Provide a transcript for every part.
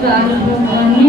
స్తోత్రాలు ప్రభా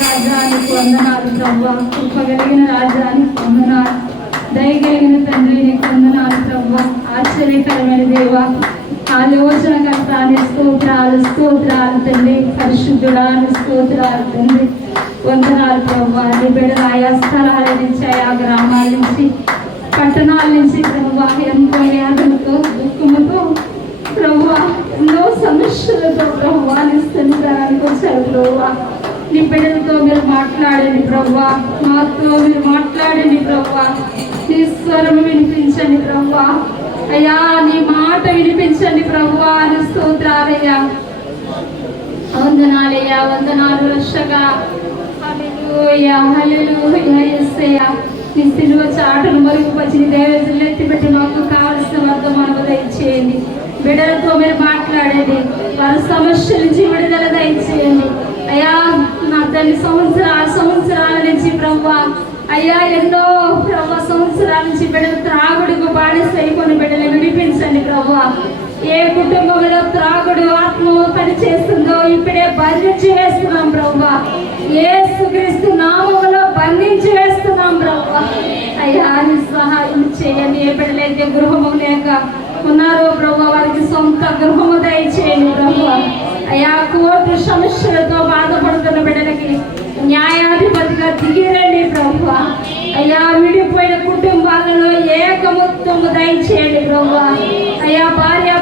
రాజానికి వందనాలు ప్రభా కృప కలిగిన రాజానికి వందనాలు దయగలిగిన తండ్రి నీకు వందనాలు ప్రభా ఆశ్చర్యకరమైన దేవ ఆలోచనకర్త అని స్తోత్రాలు స్తోత్రాలు తండ్రి స్తోత్రాలు తండ్రి వందనాలు ప్రభా నీ బిడ్డలు ఆయా స్థలాల నుంచి ఆయా గ్రామాల నుంచి పట్టణాల నుంచి ప్రభా ఎంతో వ్యాధులతో దుఃఖముతో సమస్యలతో ప్రభా నీ సన్నిధానానికి వచ్చారు ప్రభా నీ బిడ్డలతో మీరు మాట్లాడండి ప్రభా మాతో మీరు మాట్లాడండి ప్రభా నీ స్వరం వినిపించండి ప్రభా అయ్యా నీ మాట వినిపించండి ప్రభా అని స్తోత్రాలయ్యా. వందనాలయ్యా వందనాలు రక్షగా. నీ సిలువ చాటను మరుగుపరిచి నీ దేవతలు ఎత్తిపెట్టి మాకు కావలసిన వర్ధమానము దయచేయండి. బిడ్డలతో మీరు మాట్లాడండి. వారి సమస్యల నుంచి విడుదల దయచేయండి. అయ్యా నా తల్లి సంవత్సరాల సంవత్సరాల నుంచి ప్రభా అయ్యా ఎన్నో ప్రభా సంవత్సరాల నుంచి బిడ్డలు త్రాగుడుకు బానిస అయిపోయిన బిడ్డలు విడిపించండి ప్రభా ఏ కుటుంబంలో త్రాగుడు ఆత్మ పని చేస్తుందో ఇప్పుడే బంధించి వేస్తున్నాం ప్రభా సుక్రీస్తు నామములో బంధించి వేస్తున్నాం ప్రభా అయ్యా నీ సహాయం చేయండి. ఏ బిడ్డలైతే గృహము లేక ఉన్నారో ప్రభు వారికి సొంత గృహము దయచేయండి ప్రభు. అయ్యా కోర్టు సమస్యలతో బాధపడుతున్న బిడ్డలకి న్యాయాధిపతిగా దిగిరండి ప్రభు. అయ్యా విడిపోయిన కుటుంబాలలో ఏకమత్వము దయచేయండి ప్రభు. అయ్యా భార్య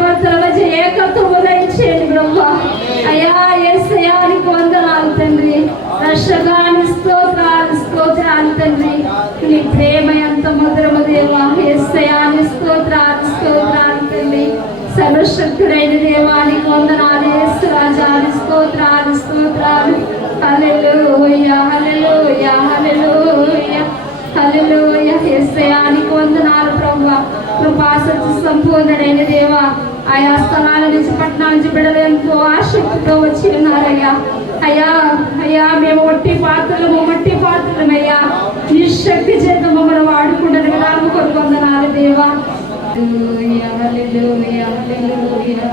సర్వశక్తుడైన దేవానికి వందనాలు రాజాని స్తోత్రాలు స్తోత్రాలు. హల్లెలూయా హల్లెలూయా హల్లెలూయా హల్లెలూయా. యేసయానికి వందనాలు ప్రభు. కృపా సంపూర్ణుడైన దేవా ఆయా స్థలాల నుంచి పట్టణాల నుంచి బిడ్డలు ఎంతో ఆసక్తితో వచ్చి ఉన్నారయ్యా. అయ్యా అయ్యా మేము ఒట్టి పాత్రలము మట్టి పాత్రలమయ్యా. నీ శక్తి చేత మమ్మల్ని వాడుకుంటాను విధానం కొరకు దేవా. హల్లెలూయా, హల్లెలూయా, హల్లెలూయా,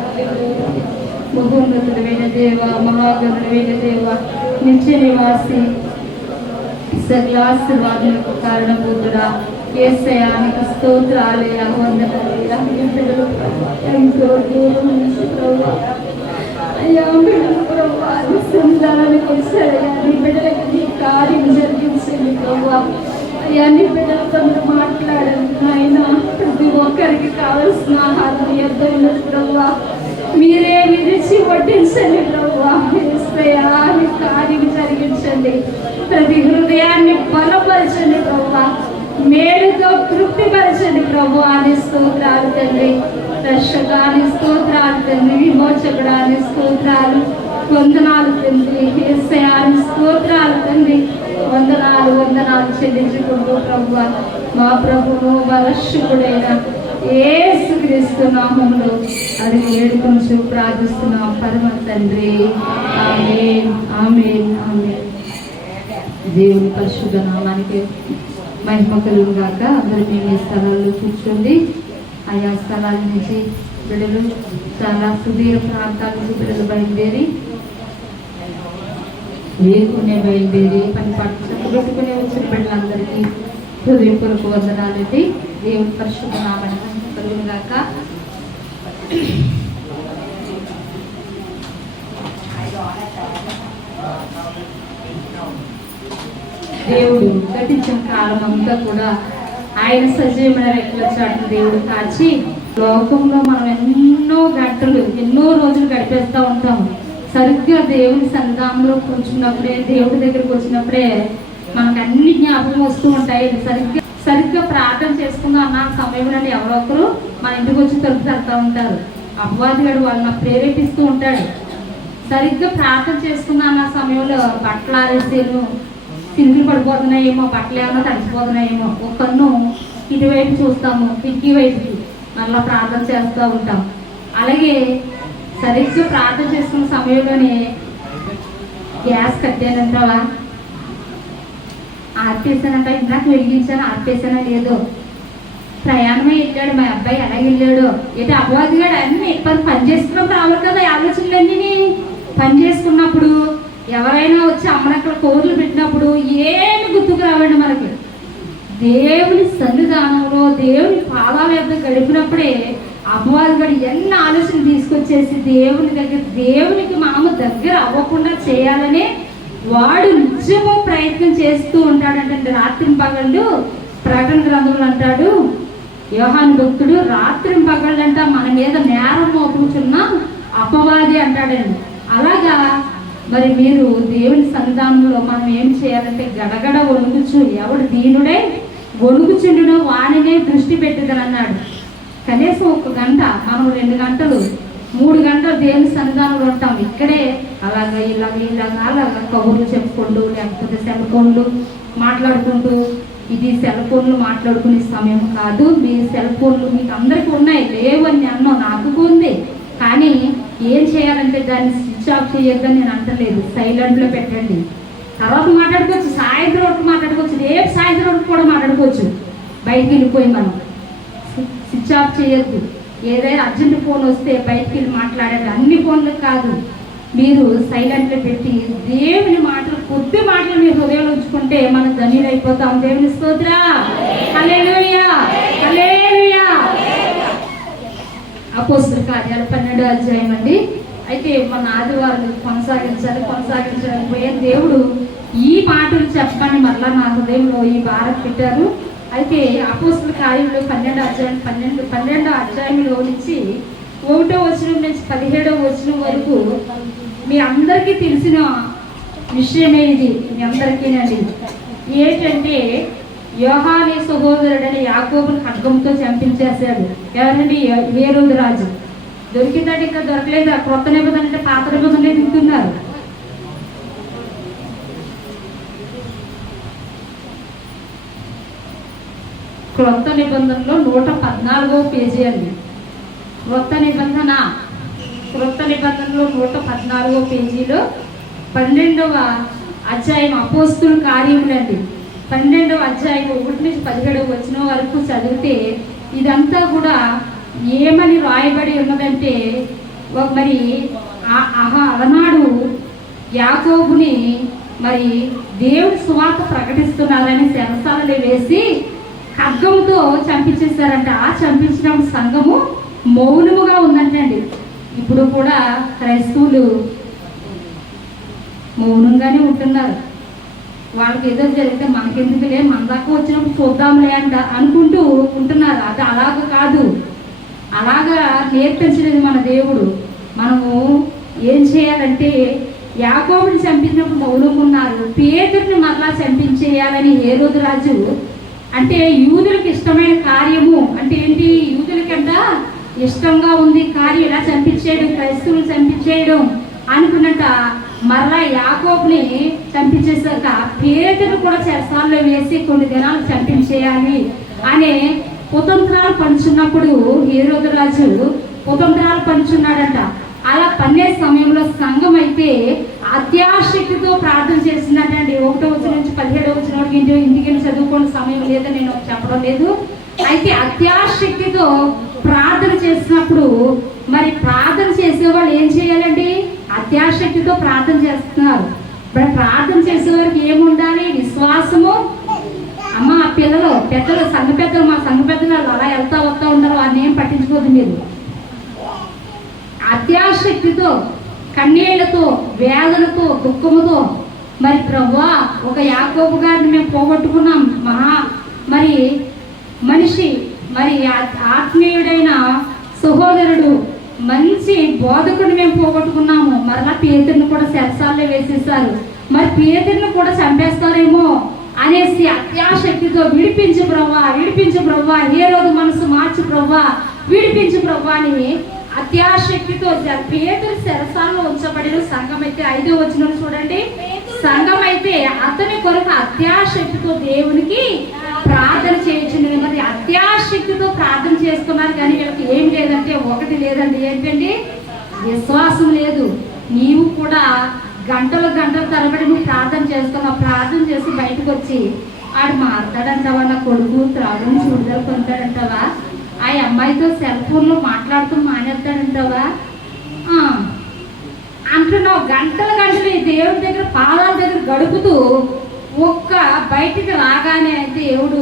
మహోన్నతుడమైన దేవ మహాగణుడమైన దేవ నిత్య నివాసి. సర్వాశీర్వాదులకు కారణభూతుడా ఏసయానికి స్తోత్రాలయ వందనాలయ ఎంతో దూరం నుంచి అయ్యా బిడ్డలు వచ్చారయ్యా నీ బిడ్డలకి నీ కార్యం జరిగించండి ప్రభా అయ్యా నీ బిడ్డలతో మీరు మాట్లాడండి నాయన ప్రతి ఒక్కరికి కావలసిన ఆహారం ఎంత ఉన్నది ప్రభా మీరే విరిచి వడ్డించండి ప్రభా ఏసయ్యా కార్యం జరిగించండి. ప్రతి హృదయాన్ని బలపరచండి ప్రభా మేలుతో తృప్తిపరచండి ప్రభు అని స్తోత్రాలు తండ్రి. రక్షకాని స్తోత్రాలు తండ్రి. విమోచకుడాని స్తోత్రాలు వందనాలు తండ్రి ఏసయాని స్తోత్రాలు తండ్రి వందనాలు వందనాలు చెల్లించుకుంటూ ప్రభు మా ప్రభువు మా రక్షకుడైన ఏసుక్రీస్తు నామంలో అది వేడుకొంచు ప్రార్థిస్తున్నాం. పరమ తండ్రి ఆమె ఆమె ఆమె దేవుని పరిశుద్ధ నామానికి మహిమ కలుగు గాక. అందరూ మేము ఈ స్థలాల్లో కూర్చోండి. ఆయా స్థలాల నుంచి బిడ్డలు చాలా సుదీర ప్రాంతాల నుంచి బిడ్డలు బయలుదేరి వేరుకునే బయలుదేరి పని పట్టు చక్కబెట్టుకునే వచ్చిన బిడ్డలందరికీ హృదయపూర్వక వందనాలండి. దేవుని పరిశుద్ధ నామని మహిమ గాక దేవుడు గతించిన కాలం అంతా కూడా ఆయన సజీవమైన రెక్కల చాటున దేవుడు కాచి లోకంలో మనం ఎన్నో గంటలు ఎన్నో రోజులు గడిపేస్తూ ఉంటాము. సరిగ్గా దేవుని సంధానంలో కూర్చున్నప్పుడే దేవుడి దగ్గరికి వచ్చినప్పుడే మనకు అన్ని జ్ఞాపకం వస్తూ ఉంటాయి. సరిగ్గా సరిగ్గా ప్రార్థన చేసుకుందాం అన్న సమయంలో ఎవరో ఒకరు మన ఇంటికి వచ్చి తలుపు తడుతూ ఉంటారు. అపవాదిగాడు వాళ్ళని ప్రేరేపిస్తూ ఉంటాడు. సరిగ్గా ప్రార్థన చేసుకుందాం అన్న సమయంలో బట్టలు ఆరేసేను. సింగులు పడిపోతున్నాయేమో బట్టలు ఏమో తడిచిపోతున్నాయేమో ఒక కన్ను ఇటువైపు చూస్తాము పిక్కి వైపుకి. మళ్ళీ ప్రార్థన చేస్తూ ఉంటాం. అలాగే సరిగ్గా ప్రార్థన చేసుకున్న సమయంలోనే గ్యాస్ కట్టానంటావా ఆర్పేశానంట ఇందాక వెలిగించాను ఆర్పేసానా లేదో. ప్రయాణమే వెళ్ళాడు మా అబ్బాయి ఎలా వెళ్ళాడు? ఏంటి అపవాదిగాడు అన్ని పని పని చేసుకున్నప్పుడు రావాలి కదా ఆలోచనలన్నీ పని చేసుకున్నప్పుడు ఎవరైనా వచ్చి అమ్మనక్కడ కోర్లు పెట్టినప్పుడు ఏమి గుర్తుకు రావండి మనకి? దేవుని సన్నిధానంలో దేవుని పాదాల యొక్క గడిపినప్పుడే అపవాదిగాడు ఎన్ని ఆలోచనలు తీసుకొచ్చేసి దేవుని దగ్గర దేవునికి మనము దగ్గర అవ్వకుండా చేయాలని వాడు నిత్యము ప్రయత్నం చేస్తూ ఉంటాడంటే రాత్రి పగళ్ళు ప్రకటన గ్రంథములు అంటాడు. యోహాను భక్తుడు రాత్రి పగళ్ళంట మన మీద నేరం మోపుచున్న అపవాది అంటాడండి. అలాగా మరి మీరు దేవుని సన్నిధానంలో మనం ఏం చేయాలంటే గడగడ వణుకుచు ఎవడు దీనుడే వణుకుచుండును వాణినే దృష్టి పెట్టుదలన్నాడు. అన్నాడు కనీసం ఒక గంట మనం రెండు గంటలు మూడు గంటలు దేవుని సన్నిధానంలో ఉంటాం. ఇక్కడే అలాగ ఇలాగ ఇలాగ అలాగ కబుర్లు చెప్పుకుంటూ లేకపోతే సెల్ ఫోన్లు మాట్లాడుకుంటూ ఇది సెల్ ఫోన్లు మాట్లాడుకునే సమయం కాదు. మీ సెల్ ఫోన్లు మీకు అందరికీ ఉన్నాయి. లేవని అన్నో నాకు ఉంది. కానీ ఏం చేయాలంటే దాన్ని స్విచ్ ఆఫ్ చేయొద్దని నేను అంటలేదు. సైలెంట్లో పెట్టండి. తర్వాత మాట్లాడుకోవచ్చు. సాయంత్రం వరకు మాట్లాడుకోవచ్చు. రేపు సాయంత్రం వరకు కూడా మాట్లాడుకోవచ్చు. బయటికి వెళ్ళిపోయి మనం. స్విచ్ ఆఫ్ చేయొద్దు. ఏదైనా అర్జెంట్ ఫోన్ వస్తే బయటికి వెళ్ళి మాట్లాడాలి అన్ని ఫోన్లు కాదు. మీరు సైలెంట్లో పెట్టి దేవుని మాటలు కొద్ది మాటలు మీ హృదయంలో ఉంచుకుంటే మనం ధన్యులు అయిపోతాం. దేవుని స్తోత్ర. హల్లెలూయా. హల్లెలూయా. అపోస్తుల కార్యాలు పన్నెండు అధ్యాయం అండి. అయితే మన ఆదివారం కొనసాగించాలి కొనసాగించకపోయే దేవుడు ఈ మాటలు చెప్పండి మరలా నా హృదయంలో ఈ భారత్ పెట్టారు. అయితే అపోస్తుల కార్యంలో పన్నెండు అధ్యాయం పన్నెండు పన్నెండో అధ్యాయంలో నుంచి ఒకటో వచనం నుంచి పదిహేడో వచనం వరకు మీ అందరికీ తెలిసిన విషయమే ఇది. మీ అందరికీనండి ఏంటంటే యోహాని సహోదరుడని యాకోబుని ఖడ్గంతో చంపించేశాడు. ఎవరండి? వేరుంది రాజు. దొరికిందంటే ఇంకా దొరకలేదు. ఆ క్రొత్త నిబంధన అంటే పాత నిబంధనలే తింటున్నారు. క్రొత్త నిబంధనలో నూట పద్నాలుగో పేజీ అండి. క్రొత్త నిబంధన. క్రొత్త నిబంధనలో నూట పద్నాలుగో పేజీలో పన్నెండవ అధ్యాయం అపోస్తుల కార్యములండి. పన్నెండవ అధ్యాయం ఒకటి నుంచి పదిహేడవ వచ్చిన వరకు చదివితే ఇదంతా కూడా ఏమని రాయబడి ఉన్నదంటే మరి ఆ- అలనాడు యాకోబుని మరి దేవుడి సువార్త ప్రకటిస్తున్నారని శరసాలలో వేసి ఖడ్గంతో చంపించేశారంట. ఆ చంపించిన సంఘము మౌనముగా ఉందంటండి ఇప్పుడు కూడా క్రైస్తవులు మౌనంగానే ఉంటున్నారు. వాళ్ళకి ఏదో జరిగితే మనకెందుకులే మన దాకా వచ్చినప్పుడు చూద్దాంలే అంట అనుకుంటూ ఉంటున్నారు. అది అలాగ కాదు. అలాగా నేర్పించలేదు మన దేవుడు. మనము ఏం చేయాలంటే యాకోబుని చంపించినప్పుడు మౌనంగా ఉన్నారు పేదరిని మరలా చంపించేయాలని ఏ రోజు రాజు అంటే యూదులకు ఇష్టమైన కార్యము అంటే ఏంటి? యూదులకంట ఇష్టంగా ఉంది కార్యం ఇలా చంపించేయడం? క్రైస్తవులు చంపించేయడం అనుకున్నట మరలా యాకోబ్ని చంపించేసాక పేదను కూడా చెరసాల్లో వేసి కొన్ని దినాలు చంపించేయాలి అనే కుతంత్రాలు పంచున్నప్పుడు రోజు రాజు కుతంత్రాలు పంచున్నాడంట. అలా పన్నే సమయంలో సంఘం అయితే అత్యాశక్తితో ప్రార్థన చేసిందటండి ఒకటో వచ్చిన నుంచి పదిహేడో వచ్చిన వరకు ఇంటి ఇంటికి చదువుకోని సమయం లేదని నేను చెప్పడం లేదు. అయితే అత్యాశక్తితో ప్రార్థన చేసినప్పుడు మరి ప్రార్థన చేసేవాళ్ళు ఏం చేయాలండి? అత్యాశక్తితో ప్రార్థన చేస్తున్నారు. మరి ప్రార్థన చేసేవారికి ఏముండాలి? విశ్వాసము. అమ్మ ఆ పిల్లలు పెద్దలు సంఘ పెద్దలు మా సంఘ పెద్దలు అలా వెళ్తా వస్తా ఉంటారు వారిని ఏం పట్టించుకోదు మీరు. అత్యాశక్తితో కన్నీళ్ళతో వేదనతో దుఃఖముతో. మరి ప్రభా ఒక యాకోబు గారిని మేము పోగొట్టుకున్నాం. మహా మరి మనిషి మరి ఆత్మీయుడైన సహోదరుడు మంచి బోధకుడు మేము పోగొట్టుకున్నాము. మరలా పేదరిని కూడా శరసాల్లో వేసేసారు మరి పేదరిని కూడా చంపేస్తారేమో అనేసి అత్యాశక్తితో విడిపించు బ్రవ్వా విడిపించు బ్రవ్వా ఏ రోజు మనసు మార్చు బ్రవ్వా విడిపించు బ్రవ్వా అని అత్యాశక్తితో పేదరి శరసాల్లో ఉంచబడిన సంఘం అయితే ఐదో వచ్చిన చూడండి. సంఘం అయితే అతని కొరకు అత్యాశక్తితో దేవునికి ప్రార్థన చేయించింది మరి అత్యాశక్తితో ప్రార్థన చేస్తున్నారు కానీ వీళ్ళకి ఏం లేదంటే ఒకటి లేదండి. ఏంటండి? విశ్వాసం లేదు. నీవు కూడా గంటలు గంటల తరబడి నువ్వు ప్రార్థన చేస్తున్నావు ప్రార్థన చేసి బయటకు వచ్చి ఆడు మాట్లాడంటావా? నా కొడుకు త్రాగుని చూడదలు కొంటాడంటావా ఆ అమ్మాయితో సెల్ ఫోన్లో మాట్లాడుతూ మానేస్తాడంటావా అంటున్నావు గంటల గంటలు దేవుడి దగ్గర పాదాల దగ్గర గడుపుతూ ఒక్క బయటికి రాగానే దేవుడు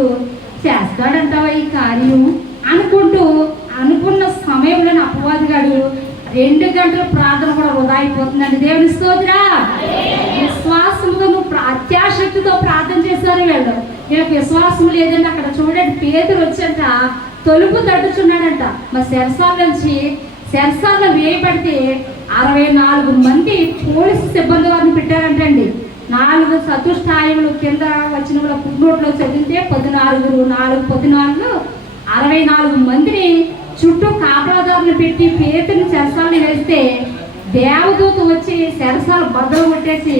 చేస్తాడంటావా ఈ కార్యం అనుకుంటూ అనుకున్న సమయంలో అపవాదిగాడు రెండు గంటల ప్రార్థన కూడా వృధా అయిపోతుందండి. దేవుని స్తోత్రా. విశ్వాసంతో నువ్వు అత్యాశక్తితో ప్రార్థన చేశారు వీళ్ళు నేను విశ్వాసం లేదండి. అక్కడ చూడండి పేదలు వచ్చాక తలుపు తట్టుచున్నాడంట మా సెరసాల నుంచి సెరసాల్లో వేయబడితే అరవై నాలుగు మంది పోలీసు సిబ్బంది వారిని పెట్టారంటండి. నాలుగు చతుష్టాయములు కింద వచ్చిన వాళ్ళ పుట్టినోట్లో చదివితే పద్నాలుగు నాలుగు పద్నాలుగు అరవై నాలుగు మందిని చుట్టూ కాపలాదారులు పెట్టి పేతుని చెరసాలని వేస్తే దేవదూత వచ్చి సెరసాలు బద్దలు కొట్టేసి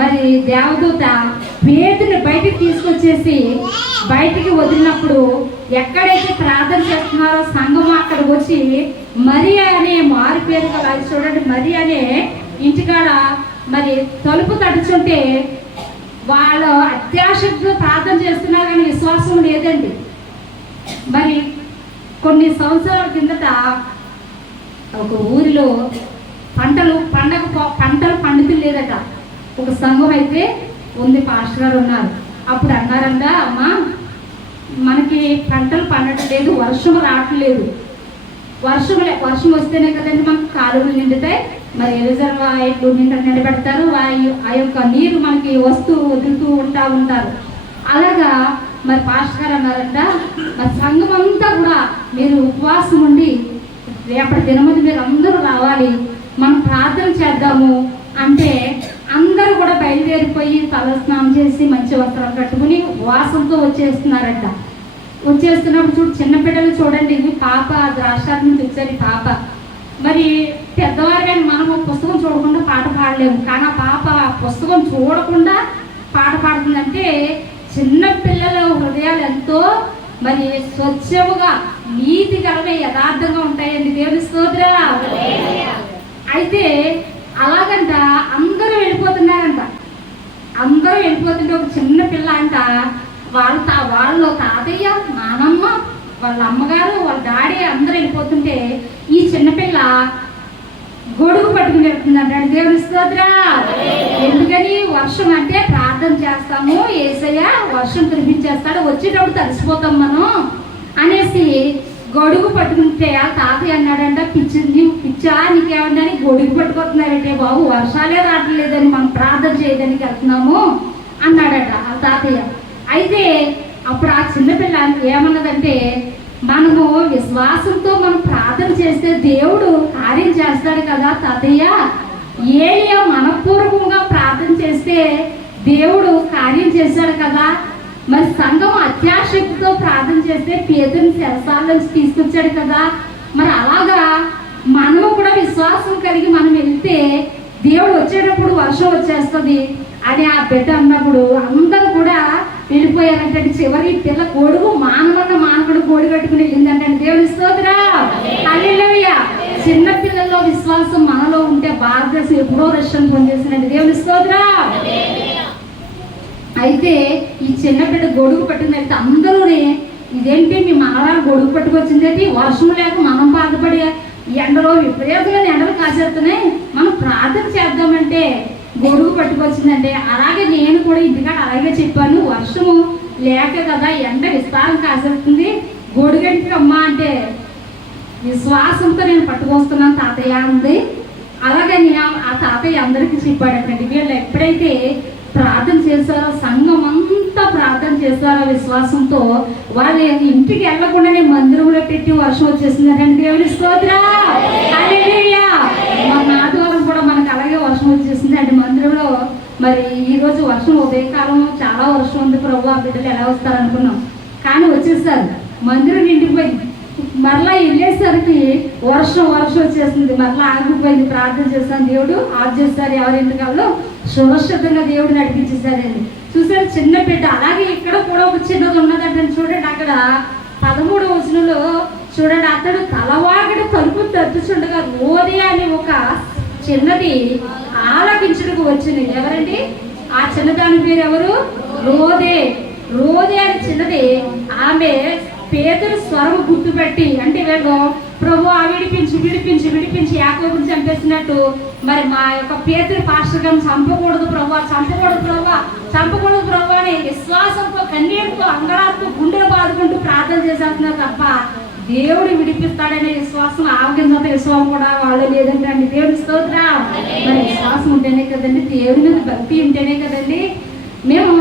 మరి దేవదూత పేతుని బయటికి తీసుకొచ్చేసి బయటికి వదిలినప్పుడు ఎక్కడైతే ప్రార్థన చేస్తున్నారో సంఘం అక్కడికి వచ్చి మరి అనే మారు పేరు కదా చూడండి. మరి అనే ఇంటికాడ మరి తలుపు తడుచుంటే వాళ్ళు అత్యాశక్తితో ప్రార్థన చేస్తున్నారు కానీ విశ్వాసం లేదండి. మరి కొన్ని సంవత్సరాల కిందట ఒక ఊరిలో పంటలు పండగ పంటలు పండుతూ లేదట ఒక సంఘం అయితే ఉంది పాస్టర్ గారు ఉన్నారు. అప్పుడు అన్నారంట అమ్మా మనకి పంటలు పండటం లేదు వర్షం రావట్లేదు. వర్షం లే- వర్షం వస్తేనే కదండి మనకు కాలువలు నిండుతాయి. మరి రిజర్వాయర్లు నిండా నిలబెడతారు? ఆ- ఆ యొక్క నీరు మనకి వస్తూ వదులుతూ ఉంటా ఉంటారు. అలాగా మరి పాస్టర్ గారు అన్నారంట మరి సంఘం అంతా కూడా మీరు ఉపవాసం ఉండి రేపటి దినమంది మీరు అందరూ రావాలి. చేద్దాము అంటే అందరూ కూడా బయలుదేరిపోయి తలస్నానం చేసి మంచి వస్త్రాలు కట్టుకుని వాసంతో వచ్చేస్తున్నారంట. వచ్చేస్తున్నప్పుడు చూడు చిన్నపిల్లలు చూడండి ఇది పాప ద్రాక్షాల నుంచి వచ్చారు పాప. మరి పెద్దవారు కానీ మనము పుస్తకం చూడకుండా పాట పాడలేము. కానీ ఆ పాప పుస్తకం చూడకుండా పాట పాడుతుందంటే చిన్న పిల్లల హృదయాలు ఎంతో మరి స్వచ్ఛముగా నీతి కలవే యథార్థంగా ఉంటాయండి దేవుని స్తోత్ర. అయితే అలాగంట అందరూ వెళ్ళిపోతున్నారంట. అందరూ వెళ్ళిపోతుంటే ఒక చిన్న పిల్ల అంట వాళ్ళ తా వాళ్ళ తాతయ్య నానమ్మ వాళ్ళ అమ్మగారు వాళ్ళ డాడీ అందరూ వెళ్ళిపోతుంటే ఈ చిన్నపిల్ల గొడుగు పట్టుకుని వెళ్తుందంట. దేవుని స్తోత్రా. ఎందుకని? వర్షం అంటే ప్రార్థన చేస్తాము. ఏసయ్య వర్షం కురిపించేస్తాడు. వచ్చేటప్పుడు తడిసిపోతాం మనం అనేసి గొడుగు పట్టుకుంటే ఆ తాతయ్య అన్నాడంట. పిచ్చి నీవు పిచ్చా నీకేమన్నా గొడుగు పట్టుకొస్తున్నారంటే బాబు వర్షాలే రావట్లేదని మనం ప్రార్థన చేయడానికి వెళ్తున్నాము అన్నాడట ఆ తాతయ్య. అయితే అప్పుడు ఆ చిన్నపిల్ల ఏమన్నదంటే మనము విశ్వాసంతో మనం ప్రార్థన చేస్తే దేవుడు కార్యం చేస్తాడు కదా తాతయ్య. ఏలియా మనపూర్వకంగా ప్రార్థన చేస్తే దేవుడు కార్యం చేశాడు కదా. మరి సంఘం అత్యాశక్తితో ప్రార్థన చేస్తే పేదని శరసాల నుంచి తీసుకొచ్చాడు కదా. మరి అలాగా మనము కూడా విశ్వాసం కలిగి మనం వెళ్తే దేవుడు వచ్చేటప్పుడు వర్షం వచ్చేస్తుంది అని ఆ బిడ్డ అన్నప్పుడు అందరూ కూడా వెళ్ళిపోయారంటే చివరి పిల్ల కొడుకు మానవన్న మానవుడు కోడి కట్టుకుని వెళ్ళిందంటే దేవుని స్తోత్ర. హల్లెలూయా. చిన్న పిల్లల్లో విశ్వాసం మనలో ఉంటే భారతదేశం ఎప్పుడో రష్యం పొందేసినట్టు దేవుని స్తోత్ర. అయితే ఈ చిన్న బిడ్డ గొడుగు పట్టిందంటే అందరూనే ఇదేంటి మీ మనవారు గొడుగు పట్టుకొచ్చిందేంటి? వర్షం లేక మనం బాధపడి ఎండలో విపరీతమైన ఎండలు కాసేస్తున్నాయి. మనం ప్రార్థన చేద్దామంటే గొడుగు పట్టుకొచ్చిందంటే అలాగే నేను కూడా ఇంటికాడ అలాగే చెప్పాను. వర్షము లేక కదా ఎండ విస్తారం కాసేస్తుంది. గొడుగంటి అమ్మా అంటే విశ్వాసంతో నేను పట్టుకొస్తున్నాను తాతయ్య ఉంది అలాగని ఆ- ఆ తాతయ్య అందరికీ చెప్పాడటండి వీళ్ళు ఎప్పుడైతే ప్రార్థన చేశారో సంఘం అంతా ప్రార్థన చేశారో విశ్వాసంతో వాళ్ళు ఇంటికి వెళ్ళకుండానే మందిరంలో పెట్టి వర్షం వచ్చేసిందంటే దేవుని స్తోత్ర మొన్న ఆదివారం కూడా మనకు అలాగే వర్షం వచ్చేసింది. అంటే మందిరంలో మరి ఈ రోజు వర్షం ఉదయకాలం చాలా వర్షం ఉంది. ప్రభు ఆ బిడ్డలు ఎలా వస్తారనుకున్నాం. కానీ వచ్చేసారు. మందిరం నిండిపోయింది. మరలా వెళ్ళేసరికి వర్షం వర్షం వచ్చేసింది మరలా ఆగిపోయింది. ప్రార్థన చేస్తాను. దేవుడు ఆఫ్ చేస్తారు. ఎవరింటి కావాలో సురక్షితంగా దేవుడు నడిపించేశారండి చూసారు? చిన్న బిడ్డ. అలాగే ఇక్కడ కూడా ఒక చిన్నది ఉన్నదంటే చూడండి అక్కడ. పదమూడు వచనంలో చూడండి అతడు తలవాగడి తలుపు తట్టుచుండగా మోది అని ఒక చిన్నది ఆలపించడానికి వచ్చింది. ఎవరండి? ఆ చిన్నదాని పేరు ఎవరు? రోదే. రోదే అని చిన్నది ఆమె పేదరు స్వరం గుర్తుపెట్టి అంటే వీళ్ళు ప్రభు ఆ విడిపించి విడిపించి విడిపించి యాకోబుని చంపేసినట్టు మరి మా యొక్క పేదరి పాస్టర్ గారిని చంపకూడదు ప్రభు చంపకూడదు ప్రభు చంపకూడదు ప్రభు అని విశ్వాసంతో కన్నీటితో అంగరాలతో గుండెలు బాదుకుంటూ ప్రార్థన చేసేస్తున్నారు తప్ప దేవుడు విడిపిస్తాడనే విశ్వాసం ఆవగిందంత విశ్వాసం కూడా వాళ్ళు లేదంటే అండి. దేవుడి స్తోత్రం. మరి విశ్వాసం ఉంటేనే కదండి దేవుడి మీద భక్తి ఉంటేనే కదండి. మేము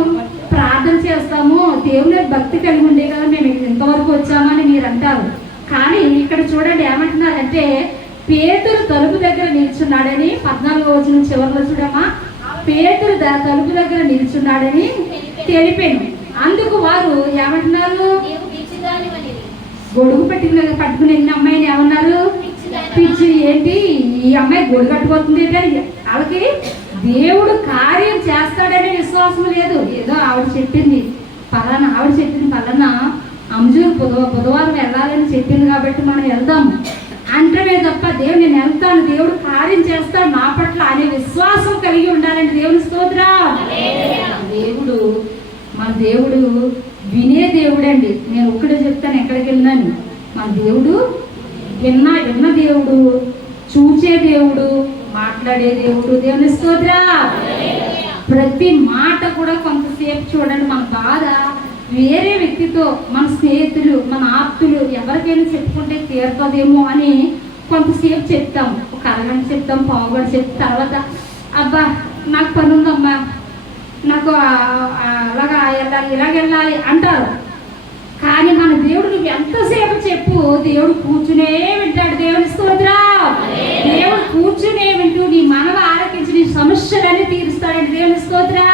ప్రార్థన చేస్తాము దేవుని భక్తి కలిగి ఉండే కదా మేము ఇంతవరకు వచ్చామని మీరు అంటారు. కానీ ఇక్కడ చూడండి ఏమంటున్నారంటే పేతురు తలుపు దగ్గర నిల్చున్నాడని పద్నాలుగో వచ్చిన చివరిలో చూడమ్మా. పేతురు తలుపు దగ్గర నిల్చున్నాడని తెలిపాను. అందుకు వారు ఏమంటున్నారు? గొడుగు పెట్టిన పట్టుకుని ఎన్ని అమ్మాయిని ఏమన్నారు? పిచ్చి ఏంటి? ఈ అమ్మాయి గొడుగు కట్టుకోతుంది వాళ్ళకి దేవుడు కార్యం చేస్తాడనే విశ్వాసం లేదు. ఏదో ఆవిడ చెప్పింది. పలానా ఆవిడ చెప్పింది పలానా అంజూరు బుధ బుధవారం వెళ్ళాలని చెప్పింది కాబట్టి మనం వెళ్దాము అంటమే తప్ప దేవుడు నేను వెళ్తాను. దేవుడు కార్యం చేస్తాడు నా పట్ల అనే విశ్వాసం కలిగి ఉండాలని దేవుని స్తోత్ర. దేవుడు మన దేవుడు వినే దేవుడండి. నేను ఒక్కడే చెప్తాను ఎక్కడికి వెళ్ళినాను. మన దేవుడు విన్న విన్న దేవుడు చూచే దేవుడు మాట్లాడే దేవుడు. దేవుని స్తోత్ర. ప్రతి మాట కూడా కొంతసేపు చూడండి మన బాధ వేరే వ్యక్తితో మన స్నేహితులు మన ఆప్తులు ఎవరికైనా చెప్పుకుంటే తీరుతుందేమో అని కొంతసేపు చెప్తాం. ఒక అరగంట చెప్తాం పావుగంట చెప్తాం తర్వాత అబ్బా నాకు పని ఉందమ్మా నాకు అలాగా వెళ్ళాలి ఇలాగ వెళ్ళాలి అంటారు. కానీ మన దేవుడు నువ్వు ఎంతసేపు చెప్పు? దేవుడు కూర్చునే వింటాడు. దేవుని స్తోత్రం. దేవుడు కూర్చునే వింటూ నీ మనవ ఆలకించి నీ సమస్యలన్నీ తీరుస్తాడు దేవుని స్తోత్రం.